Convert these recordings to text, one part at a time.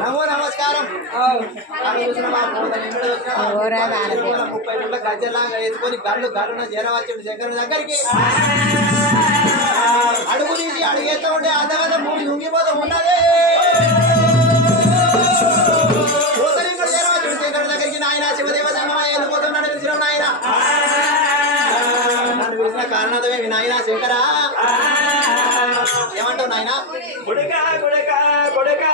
నమో నమస్కారం. ముప్పై గుంట గజ్జలాగా వేసుకొని గళ్ళు గళ్ళున జనవచ్చుడు దగ్గరికి అడుగు తీసి అడిగేస్తా ఉంటే మూడు పిలిచిన కారణమే నాయన శంకరా. ఏమంటావు నాయన? కొడుకా కొడుకా కొడుకా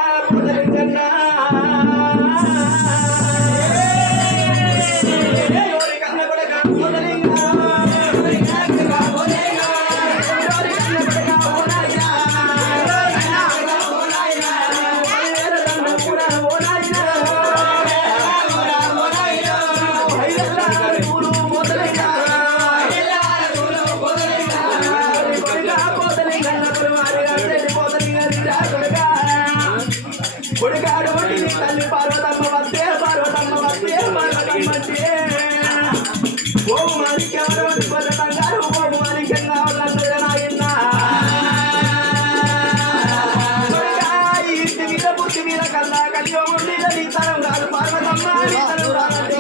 ఉడిగాడు తల్లి పార్వతమ్మ వస్తే పార్వతమ్మ వస్తే పార్వతమ్మంటే ఓము మాలిక్య ఎవరెవరి బొర్ర బంగారు ఓము మాలిక్యంగా ఉన్నందుగా నాయన్నా ఇంటి మీద బుద్ధి మీద కన్నా కలియోగుండి తరం కాదు పార్వతమ్మ తరం కాదు